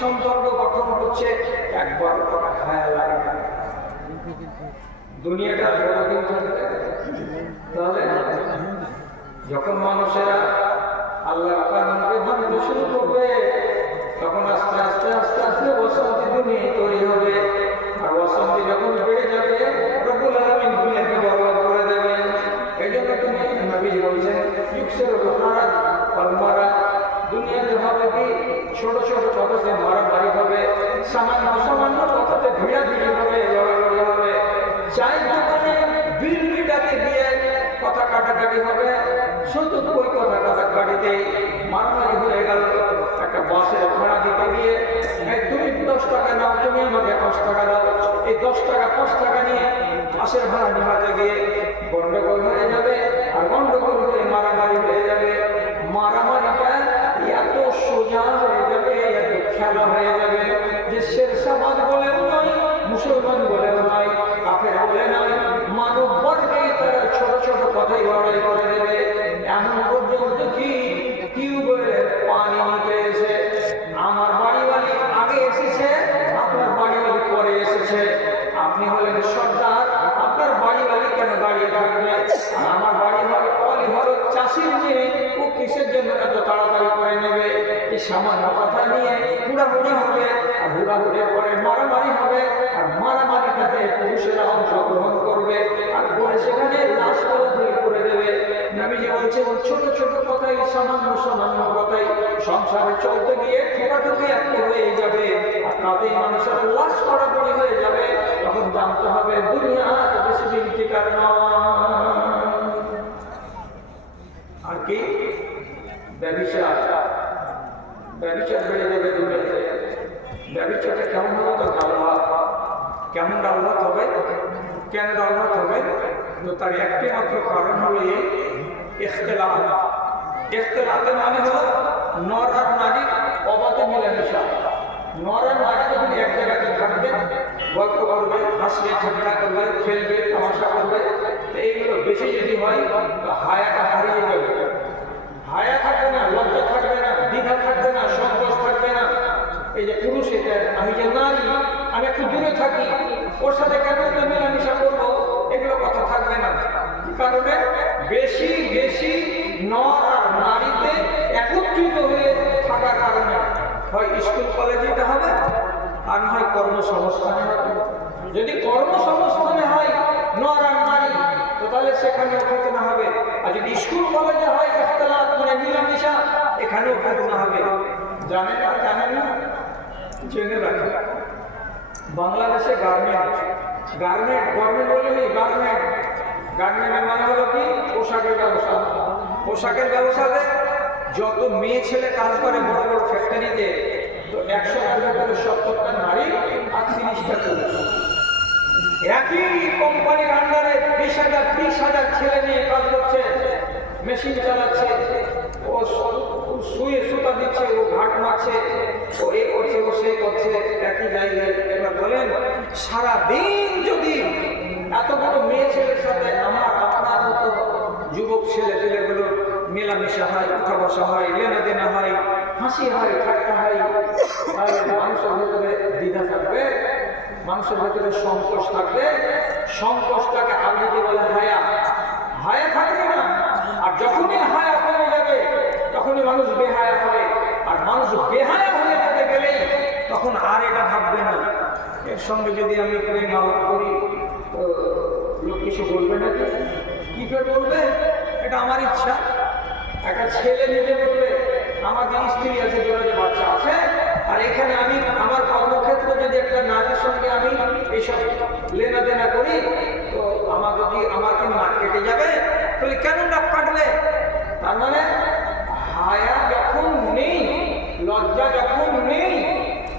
সম্পর্ক গঠন হচ্ছে একবার করা হায়া লাগে না। দুনিয়াটা বড়দিন থাকবে, তাহলে যখন মানুষেরা আল্লাহ কানুনকে মানতে শুরু করবে তখন আস্তে আস্তে আস্তে আস্তে অশান্তি দুনিয়া তৈরি হবে। আর অশান্তি যখন বেড়ে যাবে রব্বুল আলামিন দুনিয়াকে বরবাদ করে দেবেন। এই জন্য তুমি নবী বলছেন ইউকসের রোহারাত পালমারা, দুনিয়াতে হবে কি ছোট ছোট কথাতে মারামারি হবে, সামান্য সামান্য কথাতে ভিড়াভিড়ি হবে, লড়ালড়ি হবে, চাই দোকানে বিল মিটাতে গিয়ে কথা কাটাকাটি হবে, শুধু ওই কথা কাটাকাটিতে মারামারি হয়ে গেল। একটা বাসের ভাড়া দিতে গিয়ে তুমি 10 টাকা নাও, তুমি আমাকে 10 টাকা দাও, এই 10 টাকা 5 টাকা নিয়ে বাসের ভাড়া নেওয়াতে গিয়ে গন্ডগোল হয়ে যাবে। আর গন্ডগোল হয়ে মারামারি হয়ে যাবে। মারামারিটা এত সোজা হয়ে যাবে, এত খেলা হয়ে যাবে যে শেরশাবাদ বলেও নয়, মুসলমান বলেও নয়, কাফের বলে নয়, মানব বর্গেই তারা ছোট ছোট কথাই লড়াই করে দেবে। এমন পর্যন্ত কি টিউবওয়েলের পানি নিতে এসে আমার বাড়িওয়ালি আগে এসেছে, আপনার বাড়িওয়ালি পরে এসেছে, আপনি হলেন সর্দার, আপনার বাড়িওয়ালি কেন দাঁড়িয়ে থাকবে? আমার বাড়িওয়ালি হলো চাষির মেয়ে, ও কিসের জন্য এত তাড়াতাড়ি করে নেবে? এই সামান্য কথা নিয়ে হুড়াহুড়ি হবে, আর হুড়াহুড়ির পরে মারামারি হবে, আর মারামারিটাতে পুরুষেরা অংশগ্রহণ করবে, আর পরে সেখানে লাশ করে দেবে। নবীজি বলছে ছোট ছোট কথাই, সামান্য সামান্য কথাই সংসারে চলতে গিয়ে ঠোকাঠুকি একটা হয়ে যাবে, আর তাতেই মানুষের লাশ কড়াকড়ি হয়ে যাবে। তখন জানতে হবে দুনিয়া বেশি দিন টিকার নয়। আর কি ব্যভিচার, ব্যভিচার বেড়ে যাবে দুনিয়াতে। ব্যভিচারটা কেমন হবে? তো ডালভাত। কেমন ডালভাত হবে? কেন ডালভাত হবে? তো তার একটি মাত্র কারণ হলো এই ইখতিলাত। ইখতিলাতের মানে হলো নর আর নারীর অবাধে মেলামেশা। নর আর নারী যখন এক জায়গাতে থাকবে, গল্প করবে, হাসবে, ঠাট্টা করবে, খেলবে, তামাশা করবে, এইগুলো বেশি যদি হয় হায়াটা হারিয়ে যাবে। হায়া থাকবে না, লজ্জা থাকবে না, দ্বিধা থাকবে না, সংকোচ থাকবে না। এই যে পুরুষ, এটা আমি যে নারী, আমি একটু দূরে থাকি, ওর সাথে কেন মেলামেশা করবো, এগুলো কথা থাকবে না। কি কারণে? বেশি বেশি নর আর নারীতে একত্রিত হয়ে থাকার কারণে হয় স্কুল কলেজে এটা হবে, আর না হয় কর্মসংস্থানে হবে। যদি কর্মসংস্থানে হয় নর আর নারী, তো তাহলে সেখানেও ফেতনা হবে। আর যদি স্কুল কলেজে হয় ইখতিলাত মানে মিলামেশা, এখানেও ফেতনা হবে। জানেন না? জানেন না? জেনে রাখেন। বাংলাদেশে গভর্নমেন্ট বলেনি, গার্মেন্টের মানে হলো কি পোশাকের ব্যবসা। পোশাকের ব্যবসাতে যত মেয়ে ছেলে কাজ করে বড় বড় ফ্যাক্টরিতে, তো 170টা নারী আর 30টা পুরুষ। একই কোম্পানির আন্ডারে 20,000 ছেলে নিয়ে কাজ করছে, মেশিন চালাচ্ছে, ও শুয়ে সুতা দিচ্ছে, ও ঘাট মারছে, ও এ করছে, ও সে করছে, একই জায়গায়। এবার বলেন সারাদিন যদি এত বড় মেয়ে ছেলের সাথে আমার আপনার মতো যুবক ছেলে পেলেগুলো মেলামেশা হয়, উঠা বসা হয়, লেনা দেনা হয়, হাসি হয়, ঠাট্টা হয়, তাহলে মানুষের ভেতরে দ্বিধা থাকবে, মানুষের ভেতরে সংকোচ থাকবে। সংকোচটাকে আরবিতে বলে হায়া। হায়া থাকবে না। আর যখনই হায়া কমে যাবে তখনই মানুষ বেহায়া হবে। আর মানুষ বেহায়া হয়ে যেতে গেলেই তখন আর এটা ভাববে না এর সঙ্গে যদি আমি প্রেম আলাপ করি তো লোক কিছু বলবে না। কি করে বলবে? এটা আমার ইচ্ছা। একটা ছেলে নিজে বলবে আমার যে স্ত্রী আছে, যে বাচ্চা আছে, আর এখানে আমি আমার কর্মক্ষেত্রে যদি একটা নারীর সঙ্গে আমি এইসব লেনা দেনা করি, তো আমার কি নাক কেটে যাবে? তাহলে কেন নাক কাটবে? তার মানে হায়া যখন নেই, লজ্জা যখন নেই,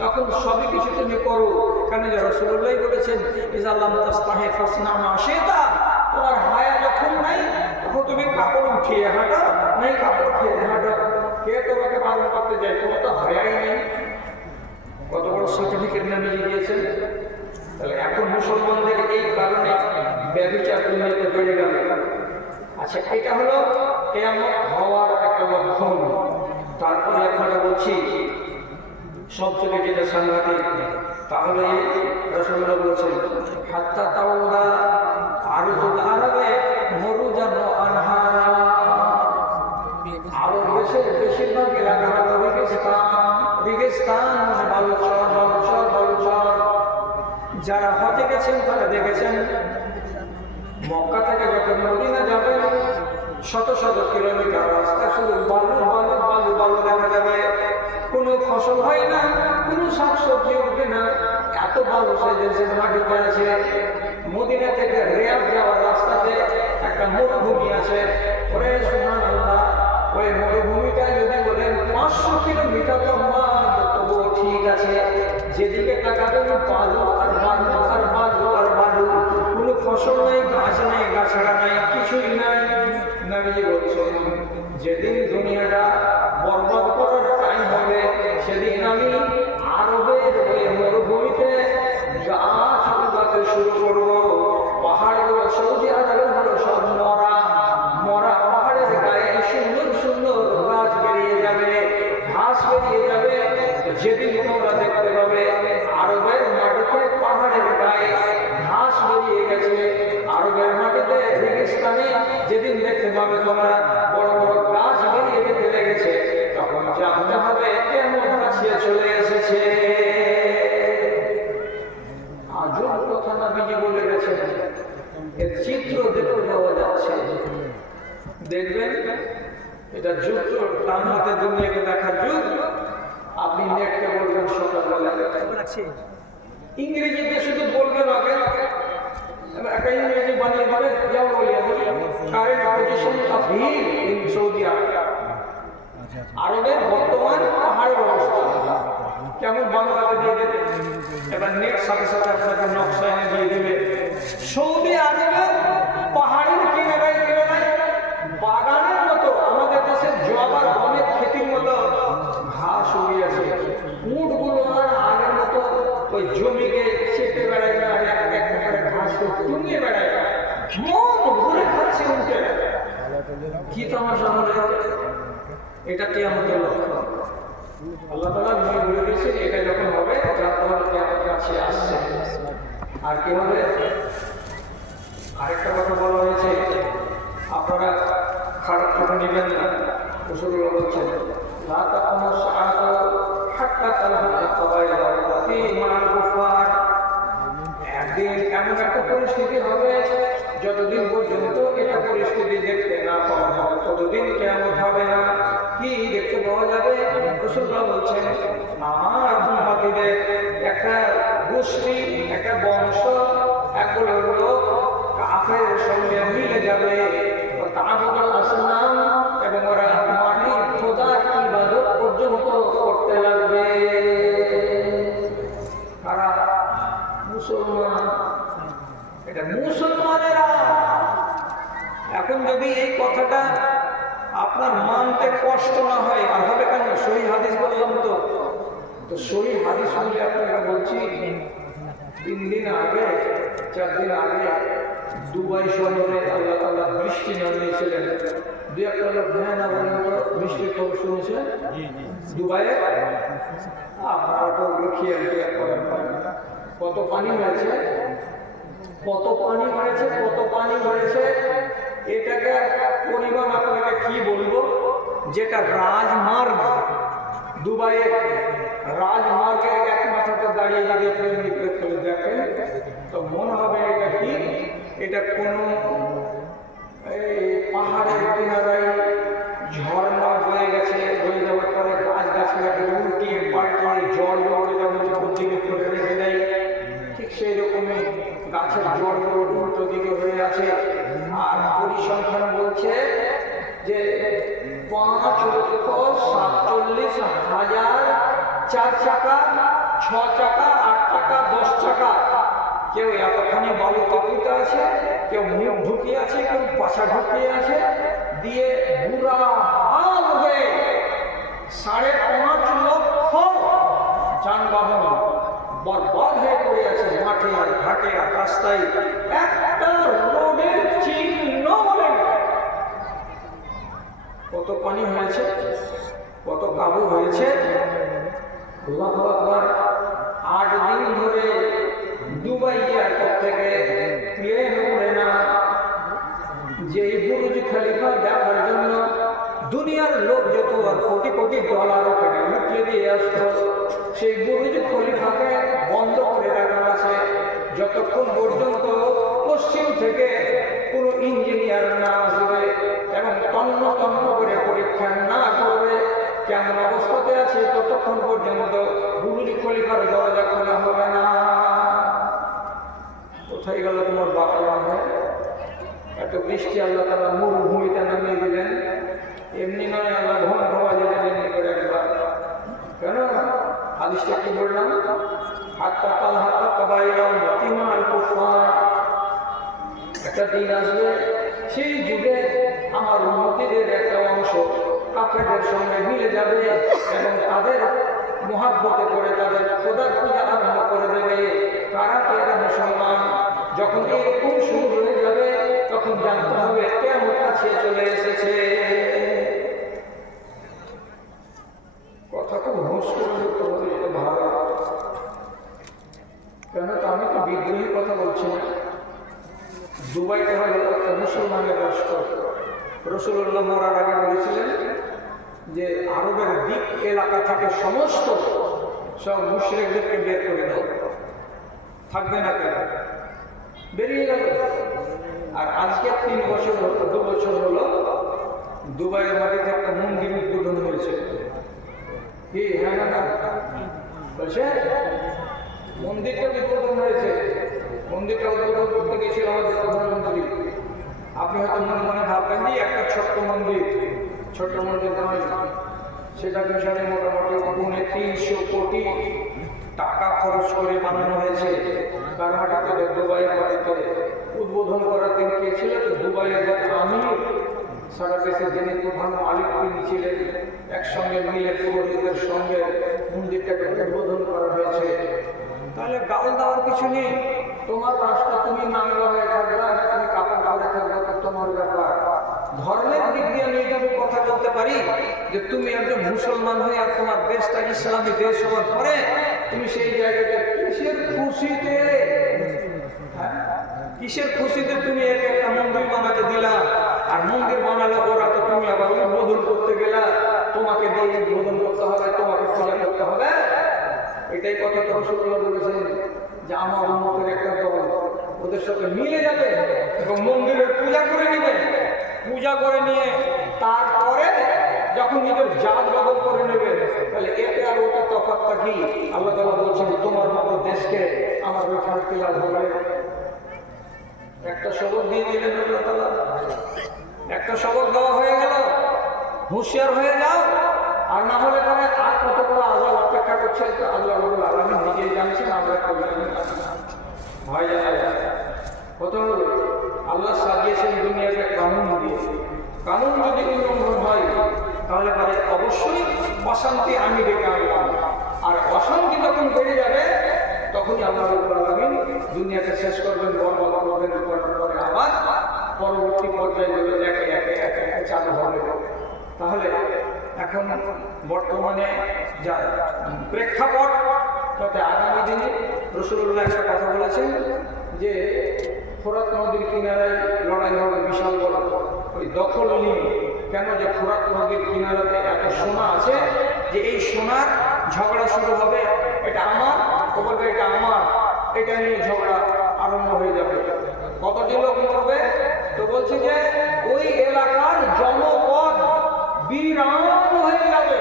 তখন সবই কিছু তুমি করো। কেন যে রাসূলুল্লাহ বলেছেন ইজাল্লাম তাস্তাহি ফাসনা মা শিতা। তোমার হায়া যখন নাই তখন তুমি কাপড় উঠিয়ে হাঁটো, নাই কাপড় ফেলে হাঁটো। কে তোমাকে বারণ করতে যায়? তোমার তো হায়াই নেই। কত বড় সার্টিফিকেট নবীজি দিয়েছেন। তাহলে এখন মুসলমানদের এই কারণে ব্যভিচার দুনিয়াতে বেড়ে গেল। আচ্ছা, এটা হলো কিয়ামত হওয়ার একটা লক্ষণ। তারপরে আপনারা বলছি সবচেয়ে যেটা সাংঘাতিক, তাহলে রাসূলুল্লাহ বলেছেন হাত্তা তাওলা আরজুল আরবে মরুজান আনহারা। আরব দেশের বেশিরভাগ এলাকা হলো রেগিস্তান, বালুচর। যারা হজে গেছেন তারা দেখেছেন মক্কা থেকে যখন মদিনা যাবেন শত শত কিলোমিটার রাস্তা শুধু বালু দেখা যাবে। কোনো ফসল হয় না, কোনো শাকসবজি উঠবে না, এত বালু সেজেছে মাটিতে আছে। মদিনা থেকে রিয়াদ যাওয়ার রাস্তাতে একটা মরুভূমি আছে। ওরে সুবহানাল্লাহ, ওই মরুভূমিটা যদি বলেন 500 কিলোমিটার লম্বা তবুও ঠিক আছে। যেদিকে তাকাবেন বালু আর বালু, কোনো ফসল নেই, গাছ নেই, গাছড়া নাই, কিছুই নাই। নবীজি বলছেন যেদিন দুনিয়াটা বরবাদ করার টাইম হবে সেদিন আমি আরবের ওই মরুভূমিতে গাছ উগাতে শুরু করব। পাহাড়গুলো সৌদি আরবের হলো সব মরা পাহাড়ের গায়ে সুন্দর গাছ বেরিয়ে যাবে, ঘাস বেরিয়ে যাবে। যেদিন তোমরা দেখতে পাবে আরবের মাটিতে পাহাড়ের গায়ে ঘাস বেরিয়ে গেছে, আরবের মাটিতে রেগিস্তানে যেদিন দেখতে পাবে তোমরা বড় বড় গাছ বেরিয়ে যেতে লেগেছে, তখন জানতে হবে কেমন কাছে চলে এসেছে। আজব কথা নবীজি বলে গেছেন, এর চিত্র দেখতে পাওয়া যাচ্ছে। দেখবেন এটা যুগ তো ডান হাতে দুনিয়াকে দেখার যুগ। আপনি নেটকে বলবেন সকালবেলা, ইংরেজিতে শুধু বলবেন আগে একটা ইংরেজি বানিয়ে দেবেন, current position of hill in Saudi Arab. আরবের বর্তমান পাহাড়ের অবস্থা কেমন বাংলাতে দিয়ে দেবে। এবার নেট সাথে সাথে আপনাকে নকশা এনে দিয়ে দেবে। সৌদি আরবের পাহাড়ের কিনারায় বাগানের মতো, আমাদের দেশের জবার গমের ক্ষেতির মতো ঘাস উড়িয়েছে। উটগুলো আর আগের মতো ওই জমিকে চেপে বেড়ায় না, একটা করে ঘাস টুঙিয়ে বেড়ায় না, মন ঘুরে খাচ্ছে উঠে। কি তামাশা হলে এটা কিয়ামতের লক্ষণ। আল্লাহ তাআলা নবী বলে দিয়েছেন এটা যখন হবে তাহলে কিয়ামত কাছে আসছে। আর কি হবে? আরেকটা কথা বলা হয়েছে, আপনারা খারাপ চোখে নেবেন না। রাসূলুল্লাহ বলছেন লা তাকুমু সাআতু হাত্তা তালহাqa কাবাইলাতি মা'আল কুফার। একদিন এমন একটা পরিস্থিতি হবে, যতদিন পর্যন্ত এটা পরিস্থিতি দেখতে না পাওয়া যাবে ততদিন কিয়ামত হবে না। কি দেখতে পাওয়া যাবে? রাসূলুল্লাহ বলছেন আমার উম্মতিদের একটা গোষ্ঠী, একটা বংশ, একগুলো লোক কাফেরের সঙ্গে মিলে যাবে। তা'বুদুল আসনাম, এবং ওরা মাটি খোদার ইবাদত পর্যন্ত করতে লাগবে। কারা? মুসলমান। এটা মুসলমানেরা। এখন যদি এই কথাটা আপনার মানতে কষ্ট না হয়, আর হবে কেন? সহিহ হাদিস বললাম তো সহিহ হাদিস বলে আপনারা বলছি 3 দিন আগে 4 দিন আগে দুবাই শহরে আল্লাহ তাআলা বৃষ্টি নামিয়েছিলেন। দুই একটা লোক ভয়ানা বৃষ্টির খবর শুনেছেন দুবাইয়ে? আপনারা তো খেয়াল করেন কত পানি হয়েছে, কত পানি হয়েছে। এটাকে পরিমাণ আপনাকে কি বলবো, যেটা রাজমার্গ, দুবাইয়ের রাজমার্গের এক মাথাতে দাঁড়িয়ে যদি আপনি নিক্ষেপ করে দেখেন তো মনে হবে এটা কি, এটা কোনো পাহাড়ের কিনারায় ঝর্ণা বয়ে গেছে, বয়ে যাওয়ার পরে গাছগাছাকে উল্টিয়ে পাল্টিয়ে জল যেমন দিকে করে রেখে দেয়, ঠিক সেই রকমই গাছের জলগুলো উল্টো দিকে হয়ে আছে। আর পরিসংখ্যান বলছে যে 5,47,000 4 চাকা, 6 চাকা, 8 চাকা, 10 চাকা, কেউ এতখানি বালুতে পুঁতে আছে, কেউ মুখ ঢুকিয়ে আছে, কেউ পাশা ঢুকিয়ে আছে, দিয়ে বুড়া হাল হয়ে 5.5 লক্ষ যানবাহন বরবাদ হয়ে পড়ে আছে মাঠে আর ঘাটে আর রাস্তায়। একটা রোডের চিহ্ন বলে কত পানি হয়েছে, কত কাবু হয়েছে। আল্লাহু আকবার। 8 দিন ধরে দুবাই এয়ারপোর্ট থেকে প্লেন উড়ে না, যে বুর্জ খলিফা দেখার জন্য দুনিয়ার লোক যত আর কোটি কোটি ডলার ওখানে লুটিয়ে দিয়ে আসতো, সেই বুর্জ খলিফাকে বন্ধ করে রাখা আছে যতক্ষণ পর্যন্ত পশ্চিম থেকে কোনো ইঞ্জিনিয়ার না আসবে এবং তন্ন তন্ন করে পরীক্ষা না করবে কেমন অবস্থাতে আছে, ততক্ষণ পর্যন্ত বুর্জ খলিফার দরজা খোলা হবে না। কোথায় গেল তোমার বাবা? এত বৃষ্টি আল্লাহ তাআলা মরুভূমিতে নামিয়ে দিলেন, এমনি নয় আল্লাহ ঘন্টা বাজিয়ে এমনি করে একবার। কেন হাদিসটা কি বললাম? হাত্তা কাল হাত্তা কাবাইরাম তিমাল কুফার। একটা দিন আসবে, সেই যুগে আমার উম্মতীদের একটা অংশ কাফেরদের সঙ্গে মিলে যাবে এবং তাদের মুহাব্বতে করে তাদের খোদার পূজা আরম্ভ করে দেবে। কারা এরা মুসলমান। যখন এরকম শুরু হয়ে যাবে তখন জানতে হবে কিয়ামত কাছে চলে এসেছে। কথা খুব হুঁশ করে বলতে হবে, এটা ভালো। কেন তো আমি তো বিদ্রোহী কথা বলছি না। দুবাইটা হলো একটা মুসলমানের রাষ্ট্র। রাসূলুল্লাহ মরার আগে বলেছিলেন যে আরবের দিক এলাকা থেকে সমস্ত সব মুশরিকদেরকে বের করে দাও, থাকবে না কেন, বেরিয়ে যাবে। আর আজকে 3 বছর হলো, 2 বছর হলো দুবাইয়ের মাটিতে একটা মন্দির উদ্বোধন হয়েছে। কি হ্যাঁ না বলছে? মন্দিরটা উদ্বোধন হয়েছে। মন্দিরটা উদ্বোধন করতে গেছিল আমাদের প্রধানমন্ত্রী। আপনি হয়তো মনে মনে ভাববেন যে একটা ছোট্ট মন্দির, ছোট্ট মন্দির নয়, সেটা পেছনে মোটামুটি 300 কোটি টাকা খরচ করে বানানো হয়েছে। তার মাটিতে দুবাই মাটিতে উদ্বোধন করার দিন কে ছিল? তো দুবাইয়ের আমির, সারা দেশের যিনি প্রধান মালিক তিনি ছিলেন। একসঙ্গে মিলে পুরোহিতদের সঙ্গে মন্দিরটাকে উদ্বোধন করা হয়েছে। তাহলে গাল দেওয়ার কিছু নেই। তোমার রাস্তা তুমি নামলা হয়ে থাকবে, তুমি কাপড় গালে থাকবে, তোমার ব্যাপার। ধর্মের দিক দিয়ে আমি এইভাবে কথা বলতে পারি যে তুমি একজন মুসলমান হয়ে আর তোমার দেশটা ইসলামী দেশ হওয়ার পরে তুমি সেই জায়গাটা কিসের খুশিতে, কিসের খুশিতে তুমি একটা মন্দির বানাতে দিলা? আর মন্দির বানালো ওরা, তো তুমি আবার উদ্বোধন করতে গেলা, তোমাকে দিয়ে উদ্বোধন করতে হবে, তোমাকে পূজা করতে হবে। এটাই কথা তো রাসূলুল্লাহ বলেছেন যে আমার উম্মতের একটা দল ওদের সাথে মিলে যাবে এবং মন্দিরের পূজা করে নেবে। পূজা করে নিয়ে তারপরে যখন নিজের জাত বদল করে নেবে, তাহলে এতে আর ওটা তফাৎটা কি? আল্লাহ তাআলা বলছেন তোমার মতো দেশকে আমার রেখার কিলার হবে। একটা সবক দিয়ে দিলেন আল্লাহ তাআলা, একটা সবক দেওয়া হয়ে গেল, হুঁশিয়ার হয়ে যাও। আর না হলে পরে আর কত বড় আল্লাহ অপেক্ষা করছে, আল্লাহ রাব্বুল আলামিন নিজেই জানছেন, আমরা কেউ জানি না। ভয় জানা যায় কত আল্লাহ সাজিয়েছেন দুনিয়াকে কানুন দিয়ে। কানুন যদি উল্লঙ্ঘন হয় তাহলে পরে অবশ্যই অশান্তি আমি ডেকে আনলাম। আর অশান্তি যখন বেড়ে যাবে তখনই আল্লাহ রাব্বুল আলামিন দুনিয়াকে শেষ করবেন, বরবাদ করবেন, করার পরে আবার পরবর্তী পর্যায়ে একে একে একে একে চালু হবে। তাহলে এখন বর্তমানে যা প্রেক্ষাপট, তাতে আগামী দিনে রাসূলুল্লাহ একটা কথা বলেছেন যে ফোরাত নদীর কিনারায় লড়াই হবে বিশাল বড়, ওই দখল নিয়ে। কেন? যে ফোরাত নদীর কিনারাতে এত সোনা আছে যে এই সোনার ঝগড়া শুরু হবে, এটা আমার, ও বলবে এটা আমার, এটা নিয়ে ঝগড়া আরম্ভ হয়ে যাবে। কতটি লোক মরবে? তো বলছে যে ওই এলাকার জনপদ বিরাম হয়ে যাবে,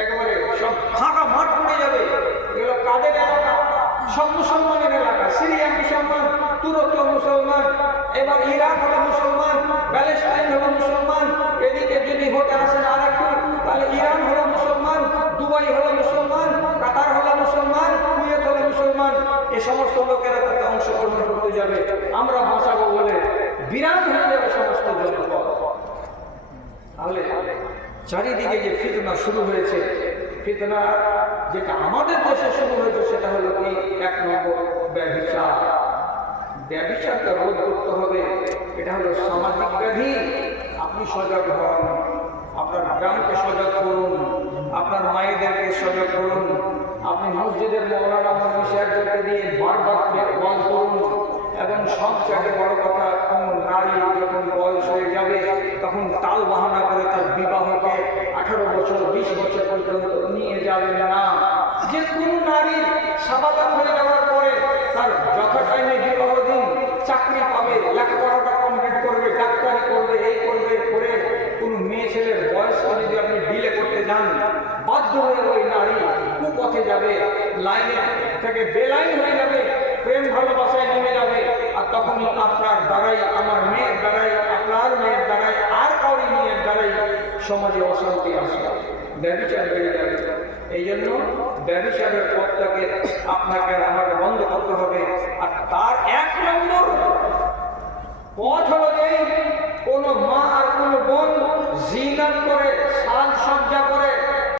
একেবারে সব ফাঁকা মাঠ পড়ে যাবে। এগুলো কাদের এলাকা? সব মুসলমানের এলাকা। সিরিয়া মুসলমান, তুরস্ক মুসলমান, এবার ইরাক হলো মুসলমান, প্যালেস্টাইন হলো মুসলমান, এদিকে যদি হতে আসেন আর একটু তাহলে ইরান হলো মুসলমান, দুবাই হলো মুসলমান, কাতার হলো মুসলমান, কুয়েত হলো মুসলমান। এই সমস্ত লোকেরা তাতে অংশগ্রহণ করতে যাবে। আমরা বাঁচাবো বলে বিরাম হয়ে যাবে সমস্ত জনপদ। তাহলে চারিদিকে যে ফিতনা শুরু হয়েছে, ফিতনা যেটা আমাদের দেশে শুরু হয়েছে সেটা হলো কি? 1 নম্বর ব্যভিচার। ব্যভিচারটা রোধ করতে হবে, এটা হলো সামাজিক ব্যাধি। আপনি সজাগ হন, আপনার গ্রামকে সজাগ করুন, আপনার মায়েদেরকে সজাগ করুন। আপনি মসজিদের মৌলানা মনীষী একজনকে দিয়ে বারবার করে ওয়াজ করুন। এবং সবচেয়ে বড় কথা, কোন নারী যখন বয়স হয়ে যাবে তখন তাল বাহানা করে তার বিবাহকে 18 বছর 20 বছর পর্যন্ত নিয়ে যাবেন না। যে কোনো নারী সাবালক হয়ে যাওয়ার পরে তার যথা টাইমে বিবাহ দিন, চাকরি পাবে, লেখাপড়াটা কমপ্লিট করবে, ডাক্তারি করবে, এই করবে করে কোনো মেয়ে ছেলের বয়সটা যদি আপনি ডিলে করতে যান, বাধ্য হয়ে ওই নারী কুপথে যাবে, লাইনে থেকে বেলাইন হয়ে যাবে, প্রেম ভালোবাসায় নেমে যাবে। আর তখনই আপনার দ্বারাই, আমার মেয়ের দ্বারাই, আপনার মেয়ের দ্বারাই, আর কাউরি মেয়ের দ্বারাই সমাজে অশান্তি আসবে, ব্যভিচার বেড়ে যাবে। এই জন্য ব্যভিচারের পথটাকে আপনাকে আমাকে বন্ধ করতে হবে। আর তার 1 নম্বর পথ হলো এই, কোনো মা আর কোনো বোন জিনাত করে, সাজসজ্জা করে